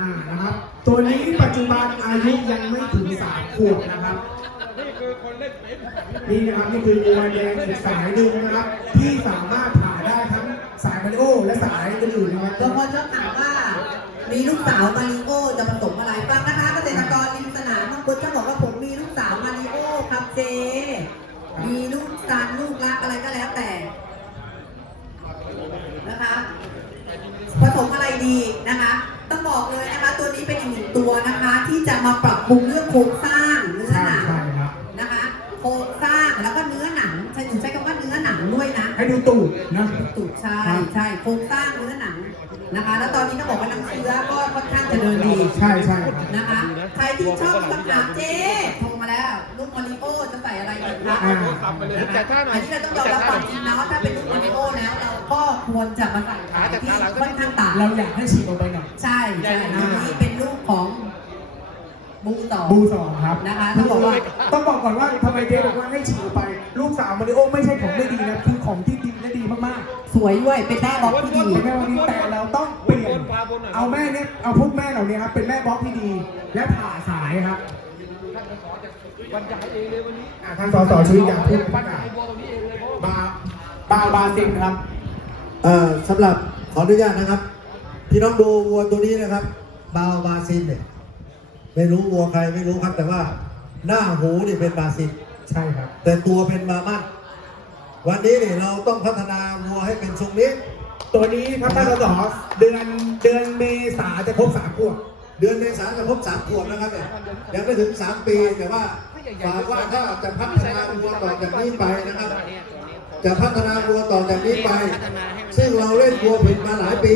อ่านะครับ ตัวนี้ปัจจุบันอายุยังไม่ถึงสามขวบนะครับ นี่คือคนเล่นเฟซนี่นะครับนี่คือวัวแดงอีกสายหนึ่งนะครับ ที่สามารถผ่าได้ทั้งสายมาริโอและสายอื่นๆนะครับบางคนชอบถามว่า มีลูกสาวมาริโอจะผสมอะไรบ้างนะคะเกษตรกรริมสนามบางคนก็บอกว่าผมมีลูกสาวมาริโอครับเจมีลูกซันลูกรักอะไรก็แล้วแต่นะคะ ผสมอะไรดีนะคะ ต้องบอกเลยนะคะ ตัวนี้ เป็นอีกหนึ่งตัวนะคะ ที่จะมาปรับปรุงเรื่องโครงสร้างเนื้อใช่หนังใช่ครับ นะคะโครงสร้างแล้วก็เนื้อหนังใช้ถึงใช้คำว่าเนื้อหนังด้วยนะ ให้ดูตูดนะตูดใช่ใช่โครงสร้างเนื้อหนังนะคะ แล้วตอนนี้ต้องบอกว่าน้ำเชื้อก็ค่อนข้างจะเดินดีใช่ใช่ครับ นะคะใครที่ชอบคำถามเจ๊โทรมาแล้วลูกมาริโอจะใส่อะไรกันคะอ่าทำไปเลยนะคะแต่ท่าหน่ออัยนนี้เราต้องยอมรับความจริงนะว่าถ้าเป็นลูกมาริโอแล้วเราก็ควรจะมาใส่ขายที่ค่อนข้างต่างเราอยากให้ฉีกออกไปหน่อยใช่ใช่อันนี้เป็นลูก ของบูต่อบูสองครับนะคะต้องบอกว่าต้องบอกก่อนว่าทำไมเจ๊บอกว่าให้ฉีกออกไป ลูกสาวมาริโอไม่ใช่ของไม่ดีนะคือของที่ดีและดีมากสวยด้วยเป็นแม่บล็อกที่ๆดีเป็นแม่วันนี้แต่เราต้องเปลี่ยนเอาแม่เนี่ยเอาพวกแม่เหล่านี้ครับเป็นแม่บล็อกที่ดี และผ่าสายครับบรรยายเองเลยวันนี้อ่าท่านสสชีวิตอยากพูดบรประรกายายศบัวตรงนี้เองเลยเพราะว่าบาบาบาซิงครับเอ่อสำหรับขออนุญาตนะครับ พี่น้องดูวัวตัวนี้นะครับ บาวบาซินเนี่ยไม่รู้วัวใครไม่รู้ครับ แต่ว่าหน้าหูนี่เป็นบาซินใช่ครับ แต่ตัวเป็นบามันวันนี้เนี่ยเราต้องพัฒนาวัวให้เป็นทรงนี้ ตัวนี้ครับท่านสสเดือนเดือนเมษาจะครบสามขวบเดือนเมษายนจะครบสามขวบนะครับเนี่ยยังไม่ถึงสามปีแต่ว่าฝากว่าถ้าจะพัฒนาวัวต่อจากนี้ไปนะครับ จะพัฒนาวัวต่อจากนี้ไป ซึ่งเราเล่นวัวผิดมาหลายปี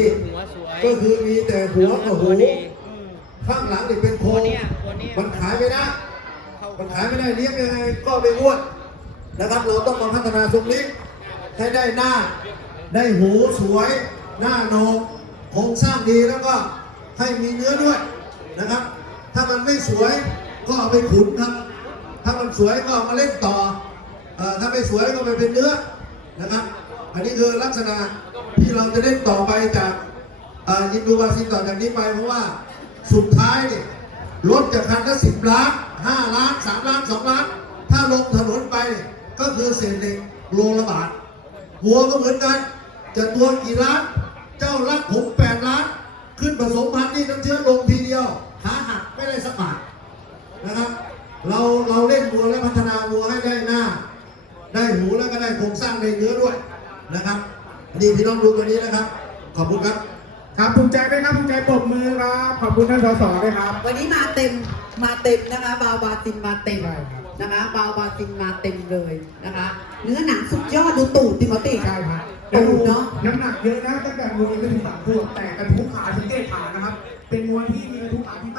ก็คือมีแต่หัวกับหูข้างหลังนี่เป็นโครงมันขายไม่ได้มันขายไม่ได้เลี้ยงยังไงก็ไม่อ้วนนะครับ เราต้องมาพัฒนาตรงนี้ให้ได้หน้า ได้หูสวย หน้าโหนกโครงสร้างดีแล้วก็ให้มีเนื้อด้วยนะครับ ถ้ามันไม่สวยก็เอาไปขุนครับถ้ามันสวยก็เอามาเล่นต่อเออถ้าไม่สวยก็ไปเป็นเนื้อนะครับ อันนี้คือลักษณะที่เราจะเล่นต่อไปจากเอินโดวาซินต่อจากนี้ไปเพราะว่าสุดท้ายเนี่ยรถจากคันละสิบล้านห้าล้านสามล้านสองล้าน ถ้าลงถนนไปก็คือเศษเหล็กโลละบาทวัวก็เหมือนกัน จะตัวกี่ล้าน เจ้ารักผมแปดล้าน ขึ้นผสมพันธุ์นี่น้ำเชื้อลงทีเดียวขาหักไม่ได้สักบาทนะครับ เราเราเล่นวัวและพัฒนาวัวให้ได้หน้า ได้หูแล้วก็ได้โครงสร้างในเนื้อด้วยนะครับนนี้พี่น้องดูตัวนี้นะครับ ขอบคุณครับ ครับภูมิใจไหมครับภูมิใจปรบมือครับขอบคุณท่านสสด้วยครับ วันนี้มาเต็มมาเต็มนะคะ บาวบาซินมาเต็มใช่ครับ นะคะบาวบาซินมาเต็มเลยนะคะ เนื้อหนังสุดยอดดูตูดติมอติใช่ครับตูดเนาะน้ำหนักเยอะนะตั้งแต่วัวยังไม่ถึงสามขวบแต่กระทุ้ขาถึงเกตขานะครับ เป็นวัวที่มีกระทุ้ขาที่